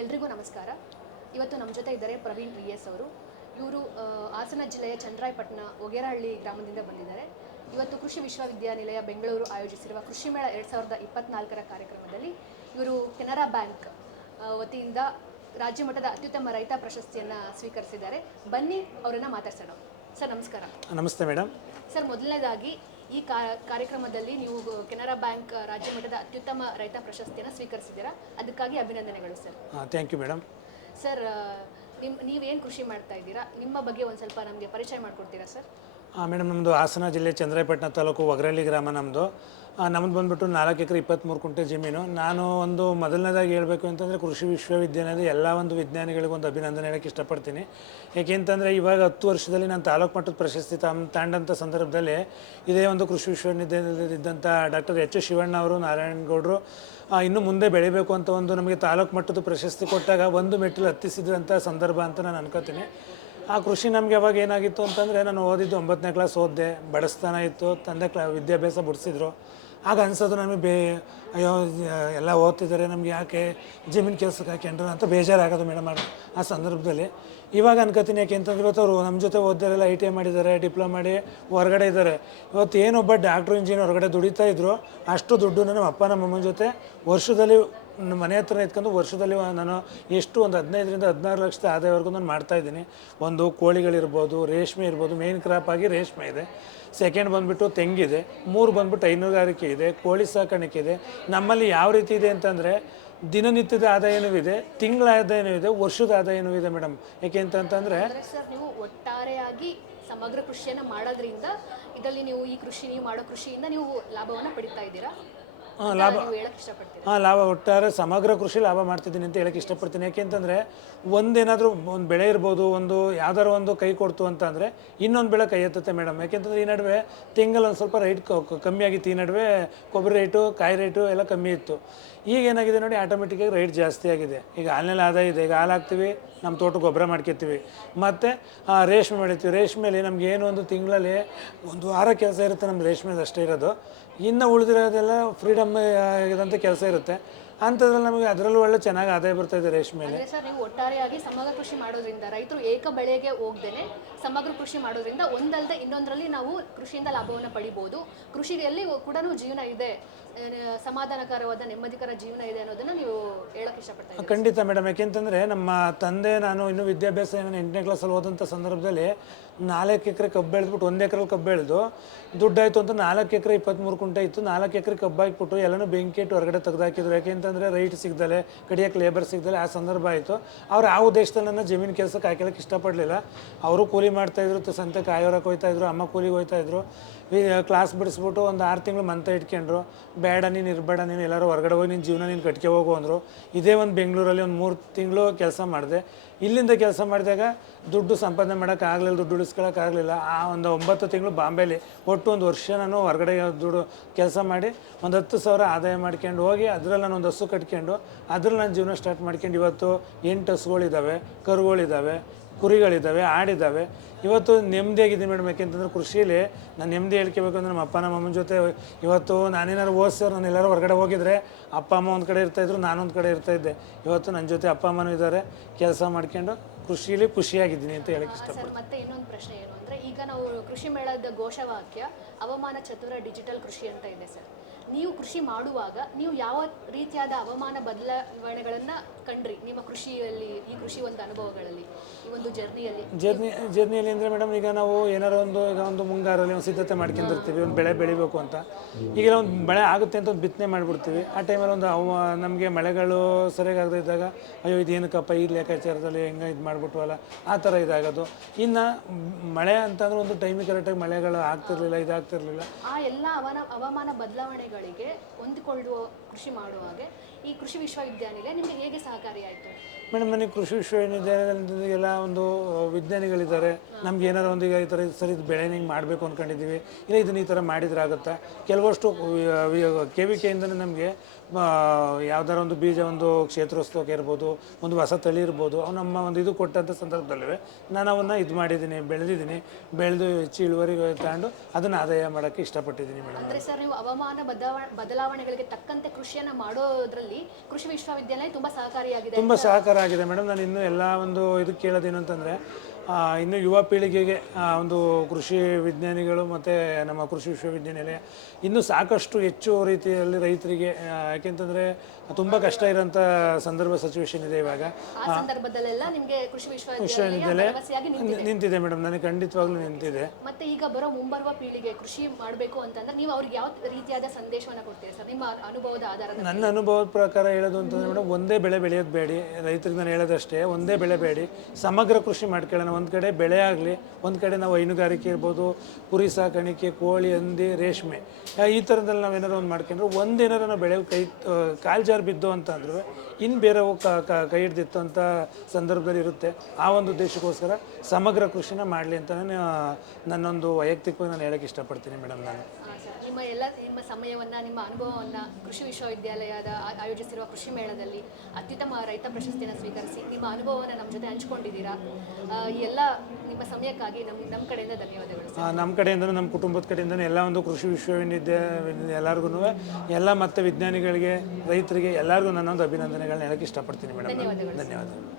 ಎಲ್ರಿಗೂ ನಮಸ್ಕಾರ. ಇವತ್ತು ನಮ್ಮ ಜೊತೆ ಇದ್ದಾರೆ ಪ್ರವೀಣ್ VS ಅವರು. ಇವರು ಹಾಸನ ಜಿಲ್ಲೆಯ ಚನ್ನರಾಯಪಟ್ಟಣ ಒಗೇರಹಳ್ಳಿ ಗ್ರಾಮದಿಂದ ಬಂದಿದ್ದಾರೆ. ಇವತ್ತು ಕೃಷಿ ವಿಶ್ವವಿದ್ಯಾನಿಲಯ ಬೆಂಗಳೂರು ಆಯೋಜಿಸಿರುವ ಕೃಷಿ ಮೇಳ 2024ರ ಕಾರ್ಯಕ್ರಮದಲ್ಲಿ ಇವರು ಕೆನರಾ ಬ್ಯಾಂಕ್ ವತಿಯಿಂದ ರಾಜ್ಯ ಮಟ್ಟದ ಅತ್ಯುತ್ತಮ ರೈತ ಪ್ರಶಸ್ತಿಯನ್ನು ಸ್ವೀಕರಿಸಿದ್ದಾರೆ. ಬನ್ನಿ ಅವರನ್ನು ಮಾತಾಡ್ಸೋಣ. ಸರ್ ನಮಸ್ಕಾರ. ನಮಸ್ತೆ ಮೇಡಮ್. ಸರ್, ಮೊದಲನೇದಾಗಿ ಈ ಕಾರ್ಯಕ್ರಮದಲ್ಲಿ ನೀವು ಕೆನರಾ ಬ್ಯಾಂಕ್ ರಾಜ್ಯ ಮಟ್ಟದ ಅತ್ಯುತ್ತಮ ರೈತ ಪ್ರಶಸ್ತಿಯನ್ನು ಸ್ವೀಕರಿಸಿದ್ದೀರಾ, ಅದಕ್ಕಾಗಿ ಅಭಿನಂದನೆಗಳು sir. Thank you madam. Sir, ನೀವೇನು ಕೃಷಿ ಮಾಡ್ತಾ ಇದ್ದೀರಾ, ನಿಮ್ಮ ಬಗ್ಗೆ ಒಂದು ಸ್ವಲ್ಪ ನಮಗೆ ಪರಿಚಯ ಮಾಡಿಕೊಡ್ತೀರಾ ಸರ್? ಮೇಡಮ್, ನಮ್ಮದು ಹಾಸನ ಜಿಲ್ಲೆ ಚನ್ನರಾಯಪಟ್ಟಣ ತಾಲೂಕು ಒಗರಹಳ್ಳಿ ಗ್ರಾಮ ನಮ್ಮದು. ನಮ್ಮದು ಬಂದುಬಿಟ್ಟು 4 ಎಕರೆ 23 ಕುಂಟೆ ಜಮೀನು. ನಾನು ಒಂದು ಮೊದಲನೇದಾಗಿ ಹೇಳಬೇಕು ಅಂತಂದರೆ ಕೃಷಿ ವಿಶ್ವವಿದ್ಯಾಲಯದ ಎಲ್ಲ ಒಂದು ವಿಜ್ಞಾನಿಗಳಿಗೊಂದು ಅಭಿನಂದನೆ ಹೇಳೋಕ್ಕೆ ಇಷ್ಟಪಡ್ತೀನಿ. ಏಕೆಂತಂದರೆ ಇವಾಗ 10 ವರ್ಷದಲ್ಲಿ ನಾನು ತಾಲೂಕು ಮಟ್ಟದ ಪ್ರಶಸ್ತಿ ತಾಂಡಂಥ ಸಂದರ್ಭದಲ್ಲಿ ಇದೇ ಒಂದು ಕೃಷಿ ವಿಶ್ವವಿದ್ಯಾನಿಲಯದಲ್ಲಿದ್ದಂಥ ಡಾಕ್ಟರ್ H. ಶಿವಣ್ಣ ಅವರು, ನಾರಾಯಣಗೌಡರು ಇನ್ನು ಮುಂದೆ ಬೆಳಿಬೇಕು ಅಂತ ಒಂದು ನಮಗೆ ತಾಲೂಕು ಮಟ್ಟದ ಪ್ರಶಸ್ತಿ ಕೊಟ್ಟಾಗ ಒಂದು ಮೆಟ್ಟಿಲು ಹತ್ತಿಸಿದಂಥ ಸಂದರ್ಭ ಅಂತ ನಾನು ಅನ್ಕೋತೀನಿ. ಆ ಕೃಷಿ ನಮಗೆ ಅವಾಗ ಏನಾಗಿತ್ತು ಅಂತಂದರೆ, ನಾನು ಓದಿದ್ದು 9ನೇ ಕ್ಲಾಸ್ ಓದಿದೆ, ಬಡಸ್ತಾನ ಇತ್ತು, ತಂದೆ ವಿದ್ಯಾಭ್ಯಾಸ ಬಿಡಿಸಿದ್ರು. ಆಗ ಅನಿಸೋದು ನಮಗೆ ಅಯ್ಯೋ ಎಲ್ಲ ಓದ್ತಿದ್ದಾರೆ, ನಮ್ಗೆ ಯಾಕೆ ಜಮೀನು ಕೆಲಸಕ್ಕೆ ಹಾಕ್ಯಂಡ್ರು ಅಂತ ಬೇಜಾರಾಗೋದು ಮೇಡಮ್ ಆ ಸಂದರ್ಭದಲ್ಲಿ. ಇವಾಗ ಅನ್ಕೋತೀನಿ, ಯಾಕೆ ಅಂತಂದ್ರೆ ಇವತ್ತು ಅವರು ನಮ್ಮ ಜೊತೆ ಓದಿದಾರೆಲ್ಲ ITI ಮಾಡಿದ್ದಾರೆ, ಡಿಪ್ಲೊಮಾ ಮಾಡಿ ಹೊರಗಡೆ ಇದ್ದಾರೆ. ಇವತ್ತು ಏನೊಬ್ಬ ಡಾಕ್ಟ್ರು ಇಂಜಿನಿಯರ್ ಹೊರಗಡೆ ದುಡಿತಾ ಇದ್ರು, ಅಷ್ಟು ದುಡ್ಡು ನಮ್ಮ ಅಪ್ಪ ನಮ್ಮ ಅಮ್ಮನ ಜೊತೆ ವರ್ಷದಲ್ಲಿ ಮನೆ ಹತ್ರ ಇಟ್ಕೊಂಡು ವರ್ಷದಲ್ಲಿ ನಾನು ಎಷ್ಟು ಒಂದು 15ರಿಂದ 16 ಲಕ್ಷದ ಆದಾಯವರೆಗೂ ನಾನು ಮಾಡ್ತಾಯಿದ್ದೀನಿ. ಒಂದು ಕೋಳಿಗಳಿರ್ಬೋದು, ರೇಷ್ಮೆ ಇರ್ಬೋದು, ಮೇನ್ ಕ್ರಾಪ್ ಆಗಿ ರೇಷ್ಮೆ ಇದೆ. ಸೆಕೆಂಡ್ ಬಂದುಬಿಟ್ಟು ತೆಂಗಿದೆ. 3 ಬಂದುಬಿಟ್ಟು ಹೈನುಗಾರಿಕೆ ಇದೆ, ಕೋಳಿ ಸಾಕಾಣಿಕೆ ಇದೆ. ನಮ್ಮಲ್ಲಿ ಯಾವ ರೀತಿ ಇದೆ ಅಂತಂದರೆ, ದಿನನಿತ್ಯದ ಆದಾಯನೂ ಇದೆ, ತಿಂಗಳ ಆದಾಯನೂ ಇದೆ, ವರ್ಷದ ಆದಾಯನೂ ಇದೆ ಮೇಡಮ್. ಯಾಕೆ ಅಂತಂತಂದರೆ ಸರ್, ನೀವು ಒಟ್ಟಾರೆಯಾಗಿ ಸಮಗ್ರ ಕೃಷಿಯನ್ನು ಮಾಡೋದ್ರಿಂದ ಇದರಲ್ಲಿ ನೀವು ಈ ಕೃಷಿ ನೀವು ಮಾಡೋ ಕೃಷಿಯಿಂದ ನೀವು ಲಾಭವನ್ನು ಪಡಿತಾ ಇದ್ದೀರಾ? ಲಾಭ ಒಟ್ಟಾರೆ ಸಮಗ್ರ ಕೃಷಿ ಲಾಭ ಮಾಡ್ತಿದ್ದೀನಿ ಅಂತ ಹೇಳಕ್ಕೆ ಇಷ್ಟಪಡ್ತೀನಿ. ಯಾಕೆಂತಂದರೆ ಒಂದೇನಾದರೂ ಒಂದು ಬೆಳೆ ಇರ್ಬೋದು, ಒಂದು ಯಾವ್ದಾರು ಒಂದು ಕೈ ಕೊಡ್ತು ಅಂತ ಅಂದರೆ ಇನ್ನೊಂದು ಬೆಳೆ ಕೈ ಎತ್ತುತ್ತೆ ಮೇಡಮ್. ಯಾಕೆಂತಂದರೆ ಈ ನಡುವೆ ತೆಂಗಲ್ಲಿ ಒಂದು ಸ್ವಲ್ಪ ರೈಟ್ ಕಮ್ಮಿ ಆಗಿತ್ತು. ಈ ನಡುವೆ ಕೊಬ್ಬರಿ ರೇಟು, ಕಾಯಿ ರೇಟು ಎಲ್ಲ ಕಮ್ಮಿ ಇತ್ತು. ಈಗ ಏನಾಗಿದೆ ನೋಡಿ, ಆಟೋಮೆಟಿಕ್ಕಾಗಿ ರೇಟ್ ಜಾಸ್ತಿ ಆಗಿದೆ. ಈಗ ಹಾಲಿನಲ್ಲಿ ಆದಾಯ ಇದೆ. ಈಗ ಹಾಲು ಹಾಕ್ತೀವಿ, ನಮ್ಮ ತೋಟಕ್ಕೆ ಗೊಬ್ಬರ ಮಾಡ್ಕೊತೀವಿ, ಮತ್ತು ರೇಷ್ಮೆ ಬೆಳಿತೀವಿ. ರೇಷ್ಮೆಯಲ್ಲಿ ನಮ್ಗೆ ಏನು ಒಂದು ತಿಂಗಳಲ್ಲಿ ಒಂದು ವಾರ ಕೆಲಸ ಇರುತ್ತೆ, ನಮ್ಮ ರೇಷ್ಮೆದು ಅಷ್ಟೇ ಇರೋದು. ಇನ್ನು ಉಳಿದಿರೋದೆಲ್ಲ ಫ್ರೀಡಮ್ ಇದಂಥ ಕೆಲಸ ಇರುತ್ತೆ. ಅಂಥದ್ರಲ್ಲಿ ನಮಗೆ ಅದರಲ್ಲೂ ಒಳ್ಳೆ ಚೆನ್ನಾಗಿ ಆದಾಯ ಬರ್ತಾ ಇದೆ ರೇಷ್ಮೆಯಲ್ಲಿ. ಸರ್, ನೀವು ಒಟ್ಟಾರೆಯಾಗಿ ಸಮಗ್ರ ಕೃಷಿ ಮಾಡೋದ್ರಿಂದ ರೈತರು ಏಕ ಬೆಳೆಗೆ ಹೋಗ್ದೇನೆ ಸಮಗ್ರ ಕೃಷಿ ಮಾಡೋದ್ರಿಂದ ಒಂದಲ್ಲದೆ ಇನ್ನೊಂದರಲ್ಲಿ ನಾವು ಕೃಷಿಯಿಂದ ಲಾಭವನ್ನು ಪಡಿಬೋದು. ಕೃಷಿಯಲ್ಲಿ ಕೂಡ ಜೀವನ ಇದೆ, ಸಮಾಧಾನಕರವಾದ ನೆಮ್ಮದಿಕರ ಜೀವನ ಇದೆ ಅನ್ನೋದನ್ನು ನೀವು ಹೇಳೋಕ್ಕೆ ಇಷ್ಟಪಡ್ತಾ? ಖಂಡಿತ ಮೇಡಮ್. ಯಾಕೆಂತಂದರೆ ನಮ್ಮ ತಂದೆ, ನಾನು ಇನ್ನೂ ವಿದ್ಯಾಭ್ಯಾಸ 8ನೇ ಕ್ಲಾಸಲ್ಲಿ ಓದಂಥ ಸಂದರ್ಭದಲ್ಲಿ 4 ಎಕರೆ ಕಬ್ಬು ಬೆಳೆದ್ಬಿಟ್ಟು 1 ಎಕರೆಲ್ಲಿ ಕಬ್ಬು ಬೆಳೆದು ದುಡ್ಡಾಯಿತು ಅಂತ 4 ಎಕರೆ 23 ಕುಂಟೆ ಇತ್ತು. 4 ಎಕರೆ ಕಬ್ಬು ಹಾಕಿಬಿಟ್ಟು ಎಲ್ಲನೂ ಬೆಂಕಿ ಇಟ್ಟು ಹೊರಗಡೆ ತೆಗೆದಾಕಿದ್ರು. ಯಾಕೆಂತಂದರೆ ರೈಟ್ ಸಿಗ್ದಲೆ, ಕಡಿಯೋಕ್ಕೆ ಲೇಬರ್ ಸಿಗ್ದಲೆ ಆ ಸಂದರ್ಭ ಆಯಿತು. ಅವ್ರು ಆ ಉದ್ದೇಶದಲ್ಲಿ ನನ್ನ ಜಮೀನು ಕೆಲಸಕ್ಕೆ ಹಾಕೋಕ್ಕೆ ಇಷ್ಟಪಡಲಿಲ್ಲ. ಅವರು ಕೂಲಿ ಮಾಡ್ತಾಯಿದ್ರು, ಸಂತೆ ಕಾಯೋರಕ್ಕೆ ಹೋಗ್ತಾಯಿದ್ರು, ಅಮ್ಮ ಕೂಲಿಗೆ ಹೋಗ್ತಾಯಿದ್ರು. ಕ್ಲಾಸ್ ಬಿಡಿಸ್ಬಿಟ್ಟು ಒಂದು 6 ತಿಂಗಳು ಮಂತ ಇಟ್ಕೊಂಡ್ರು. ಬೇಡ ನೀನು ಇರಬೇಡ, ನೀನು ಎಲ್ಲರೂ ಹೊರಗಡೆ ಹೋಗಿ ನಿನ್ನ ಜೀವನ ನೀನು ಕಟ್ಕೆ ಹೋಗು ಅಂದರು. ಇದೇ ಒಂದು ಬೆಂಗಳೂರಲ್ಲಿ ಒಂದು 3 ತಿಂಗಳು ಕೆಲಸ ಮಾಡಿದೆ. ಇಲ್ಲಿಂದ ಕೆಲಸ ಮಾಡಿದಾಗ ದುಡ್ಡು ಸಂಪಾದನೆ ಮಾಡೋಕ್ಕಾಗಲಿಲ್ಲ, ದುಡ್ಡು ಉಳಿಸ್ಕೊಳ್ಳೋಕ್ಕಾಗಲಿಲ್ಲ. ಆ ಒಂದು 9 ತಿಂಗಳು ಬಾಂಬೆಲಿ ಒಟ್ಟು 1 ವರ್ಷ ನಾನು ಹೊರಗಡೆ ದುಡ್ಡು ಕೆಲಸ ಮಾಡಿ ಒಂದು 10,000 ಆದಾಯ ಮಾಡ್ಕೊಂಡು ಹೋಗಿ ಅದರಲ್ಲಿ ನಾನು ಒಂದು ಹಸು ಕಟ್ಕೊಂಡು ಅದ್ರಲ್ಲಿ ನಾನು ಜೀವನ ಸ್ಟಾರ್ಟ್ ಮಾಡ್ಕೊಂಡು ಇವತ್ತು 8 ಹಸುಗಳಿದ್ದಾವೆ, ಕರುಗಳಿದ್ದಾವೆ, ಕುರಿಗಳಿದ್ದಾವೆ, ಆಡಿದ್ದಾವೆ. ಇವತ್ತು ನೆಮ್ಮದಿಯಾಗಿದ್ದೀನಿ ಮೇಡಮ್. ಯಾಕೆಂತಂದರೆ ಕೃಷಿಯಲ್ಲಿ ನಾನು ನೆಮ್ಮದಿ ಹೇಳ್ಕೋಬೇಕಂದ್ರೆ ನಮ್ಮ ಅಪ್ಪ ನಮ್ಮ ಅಮ್ಮನ ಜೊತೆ ಇವತ್ತು ನಾನೇನಾದ್ರು ಓದಿಸೋರು, ನಾನು ಎಲ್ಲರೂ ಹೊರಗಡೆ ಹೋಗಿದ್ರೆ ಅಪ್ಪ ಅಮ್ಮ ಒಂದು ಕಡೆ ಇರ್ತಾಯಿದ್ರು, ನಾನೊಂದು ಕಡೆ ಇರ್ತಾಯಿದ್ದೆ. ಇವತ್ತು ನನ್ನ ಜೊತೆ ಅಪ್ಪ ಅಮ್ಮನೂ ಇದ್ದಾರೆ, ಕೆಲಸ ಮಾಡ್ಕೊಂಡು ಕೃಷಿಯಲ್ಲಿ ಖುಷಿಯಾಗಿದ್ದೀನಿ ಅಂತ ಹೇಳಕ್ಕೆ ಇಷ್ಟಪಡ್ತೀನಿ. ಮತ್ತೆ ಇನ್ನೊಂದು ಪ್ರಶ್ನೆ ಏನು ಅಂದರೆ, ಈಗ ನಾವು ಕೃಷಿ ಮೇಳದ ಘೋಷವಾಕ್ಯ ಹವಾಮಾನ ಚತುರ ಡಿಜಿಟಲ್ ಕೃಷಿ ಅಂತ ಇದೆ ಸರ್. ನೀವು ಕೃಷಿ ಮಾಡುವಾಗ ನೀವು ಯಾವ ರೀತಿಯಾದ ಹವಾಮಾನ ಬದಲಾವಣೆಗಳನ್ನು ಕಂಡ್ರಿ ನಿಮ್ಮ ಕೃಷಿಯಲ್ಲಿ, ಈ ಕೃಷಿ ಒಂದು ಅನುಭವಗಳಲ್ಲಿ, ಈ ಒಂದು ಜರ್ನಿಯಲ್ಲಿ ಅಂದರೆ ಮೇಡಮ್, ಈಗ ನಾವು ಏನಾರು ಒಂದು ಮುಂಗಾರಲ್ಲಿ ಒಂದು ಸಿದ್ಧತೆ ಮಾಡ್ಕೊಂಡಿರ್ತೀವಿ, ಒಂದು ಬೆಳೆ ಬೆಳಿಬೇಕು ಅಂತ. ಈಗ ಒಂದು ಬೆಳೆ ಆಗುತ್ತೆ ಅಂತ ಒಂದು ಬಿತ್ತನೆ ಮಾಡಿಬಿಡ್ತೀವಿ. ಆ ಟೈಮಲ್ಲಿ ಒಂದು ನಮಗೆ ಮಳೆಗಳು ಸರಿಯಾಗಿ ಆಗದೇ ಇದ್ದಾಗ ಅಯ್ಯೋ ಇದೇನಕ್ಕಪ್ಪ ಈ ಲೆಕ್ಕಾಚಾರದಲ್ಲಿ ಹೆಂಗೆ ಇದು ಮಾಡಿಬಿಟ್ವಲ್ಲ, ಆ ಥರ ಇದಾಗೋದು. ಇನ್ನು ಮಳೆ ಅಂತಂದ್ರೆ ಒಂದು ಟೈಮಿಗೆ ಕರೆಕ್ಟಾಗಿ ಮಳೆಗಳು ಆಗ್ತಿರ್ಲಿಲ್ಲ, ಇದಾಗ್ತಿರ್ಲಿಲ್ಲ. ಆ ಎಲ್ಲ ಹವಾಮಾನ ಬದಲಾವಣೆಗಳಿಗೆ ಹೊಂದಿಕೊಳ್ಳುವ ಕೃಷಿ ಮಾಡುವಾಗ ಈ ಕೃಷಿ ವಿಶ್ವವಿದ್ಯಾನಿಲಯ ನಿಮಗೆ ಹೇಗೆ ಸಹಕಾರಿಯಾಯಿತು? ಮೇಡಮ್, ನನಗೆ ಕೃಷಿ ವಿಶ್ವವಿದ್ಯಾನಿಲಯದಲ್ಲಿ ಎಲ್ಲ ಒಂದು ವಿಜ್ಞಾನಿಗಳಿದ್ದಾರೆ. ನಮ್ಗೆ ಏನಾರು ಒಂದು ಈಗ ಈ ಥರ ಸರಿ ಇದು ಬೆಳೆನ ಹಿಂಗೆ ಮಾಡಬೇಕು ಅಂದ್ಕೊಂಡಿದ್ದೀವಿ, ಇಲ್ಲ ಇದನ್ನು ಈ ಥರ ಮಾಡಿದ್ರೆ ಆಗುತ್ತಾ. ಕೆಲವಷ್ಟು KVK ಇಂದಲೇ ನಮಗೆ ಯಾವ್ದಾರ ಒಂದು ಬೀಜ ಒಂದು ಕ್ಷೇತ್ರೋತ್ಸವಕ್ಕೆ ಇರ್ಬೋದು, ಒಂದು ಹೊಸ ತಳಿ ಇರ್ಬೋದು, ಅವು ನಮ್ಮ ಒಂದು ಇದು ಕೊಟ್ಟಂಥ ಸಂದರ್ಭದಲ್ಲೂ ನಾನು ಅವನ್ನ ಇದು ಮಾಡಿದ್ದೀನಿ, ಬೆಳೆದಿದ್ದೀನಿ, ಬೆಳೆದು ಹೆಚ್ಚು ಇಳುವರಿ ತಗೊಂಡು ಅದನ್ನು ಆದಾಯ ಮಾಡೋಕ್ಕೆ ಇಷ್ಟಪಟ್ಟಿದ್ದೀನಿ ಮೇಡಮ್. ಅಂದ್ರೆ ಸರ್ ನೀವು ಹವಾಮಾನ ಬದಲಾವಣೆಗಳಿಗೆ ತಕ್ಕಂತೆ ಕೃಷಿಯನ್ನ ಮಾಡೋದ್ರಲ್ಲಿ ಕೃಷಿ ವಿಶ್ವವಿದ್ಯಾಲಯ ತುಂಬಾ ಸಹಕಾರಿಯಾಗಿದೆ. ತುಂಬ ಸಹಕಾರ ಆಗಿದೆ ಮೇಡಮ್. ನಾನು ಇನ್ನೂ ಎಲ್ಲ ಒಂದು ಇದು ಕೇಳೋದೇನು ಅಂತಂದರೆ, ಇನ್ನು ಯುವ ಪೀಳಿಗೆಗೆ ಒಂದು ಕೃಷಿ ವಿಜ್ಞಾನಿಗಳು ಮತ್ತು ನಮ್ಮ ಕೃಷಿ ವಿಶ್ವವಿದ್ಯಾನಿಲಯ ಇನ್ನೂ ಸಾಕಷ್ಟು ಹೆಚ್ಚು ರೀತಿಯಲ್ಲಿ ರೈತರಿಗೆ, ಯಾಕೆಂತಂದರೆ ತುಂಬ ಕಷ್ಟ ಇರೋಂಥ ಸಂದರ್ಭ ಸಿಚುವೇಶನ್ ಇದೆ ಇವಾಗ. ಆ ಸಂದರ್ಭದಲ್ಲೆಲ್ಲ ನಿಮಗೆ ಕೃಷಿ ವಿಶ್ವವಿದ್ಯಾಲಯ ಭರವಸೆಯಾಗಿ ನಿಂತಿದೆ ಮೇಡಮ್, ನನಗೆ ಖಂಡಿತವಾಗ್ಲೂ ನಿಂತಿದೆ. ಮತ್ತೆ ಈಗ ಮುಂಬರುವ ಪೀಳಿಗೆ ಕೃಷಿ ಮಾಡಬೇಕು ಅಂತಂದ್ರೆ ನೀವು ಅವ್ರಿಗೆ ಯಾವ ರೀತಿಯಾದ ಸಂದೇಶವನ್ನ ಕೊಡ್ತೀರಾ ಸರ್ ನಿಮ್ಮ ಅನುಭವದ ಆಧಾರದ? ನನ್ನ ಅನುಭವದ ಪ್ರಕಾರ ಹೇಳೋದು ಅಂತಂದರೆ ಮೇಡಮ್, ಒಂದೇ ಬೆಳೆ ಬೆಳೆಯೋದು ಬೇಡಿ, ರೈತರಿಗೆ ನಾನು ಹೇಳೋದಷ್ಟೇ, ಒಂದೇ ಬೆಳೆ ಬೇಡಿ, ಸಮಗ್ರ ಕೃಷಿ ಮಾಡ್ಕೊಳ್ಳೋಣ. ಒಂದು ಕಡೆ ಬೆಳೆ ಆಗಲಿ, ಒಂದು ಕಡೆ ನಾವು ಹೈನುಗಾರಿಕೆ ಇರ್ಬೋದು, ಕುರಿ ಸಾಕಾಣಿಕೆ, ಕೋಳಿ, ಹಂದಿ, ರೇಷ್ಮೆ, ಈ ಥರದಲ್ಲಿ ನಾವೇನಾರು ಒಂದು ಮಾಡ್ಕೊಂಡ್ರೆ ಒಂದೇನಾರು ನಾವು ಬೆಳೆ ಕಾಲು ಜಾರು ಬಿದ್ದು ಅಂತ ಅಂದ್ರೂ ಇನ್ನು ಬೇರೆವು ಕೈ ಹಿಡ್ದಿತ್ತು ಅಂತ ಸಂದರ್ಭದಲ್ಲಿ ಇರುತ್ತೆ. ಆ ಒಂದು ಉದ್ದೇಶಕ್ಕೋಸ್ಕರ ಸಮಗ್ರ ಕೃಷಿನ ಮಾಡಲಿ ಅಂತ ನನ್ನೊಂದು ವೈಯಕ್ತಿಕವಾಗಿ ನಾನು ಹೇಳೋಕ್ಕೆ ಇಷ್ಟಪಡ್ತೀನಿ ಮೇಡಮ್. ನಾನು ನಿಮ್ಮ ಸಮಯವನ್ನ, ನಿಮ್ಮ ಅನುಭವವನ್ನ ಕೃಷಿ ವಿಶ್ವವಿದ್ಯಾಲಯದ ಆಯೋಜಿಸಿರುವ ಕೃಷಿ ಮೇಳದಲ್ಲಿ ಅತ್ಯುತ್ತಮ ರೈತ ಪ್ರಶಸ್ತಿಯನ್ನು ಸ್ವೀಕರಿಸಿ ನಿಮ್ಮ ಅನುಭವವನ್ನು ನಮ್ಮ ಜೊತೆ ಹಂಚ್ಕೊಂಡಿದ್ದೀರಾ. ಈ ಎಲ್ಲ ನಿಮ್ಮ ಸಮಯಕ್ಕಾಗಿ ನಮ್ಮ ಕಡೆಯಿಂದ ಧನ್ಯವಾದಗಳು ಸರ್. ನಮ್ಮ ಕಡೆಯಿಂದ, ನಮ್ಮ ಕುಟುಂಬದ ಕಡೆಯಿಂದ ಎಲ್ಲ ಒಂದು ಕೃಷಿ ವಿಶ್ವವಿದ್ಯಾಲಯ ಎಲ್ಲರಿಗೂ, ಎಲ್ಲ ಮತ್ತು ವಿಜ್ಞಾನಿಗಳಿಗೆ, ರೈತರಿಗೆ ಎಲ್ಲರಿಗೂ ನನ್ನೊಂದು ಅಭಿನಂದನೆಗಳನ್ನ ಹೇಳಕ್ಕೆ ಇಷ್ಟಪಡ್ತೀನಿ ಮೇಡಮ್. ಧನ್ಯವಾದಗಳು. ಧನ್ಯವಾದಗಳು.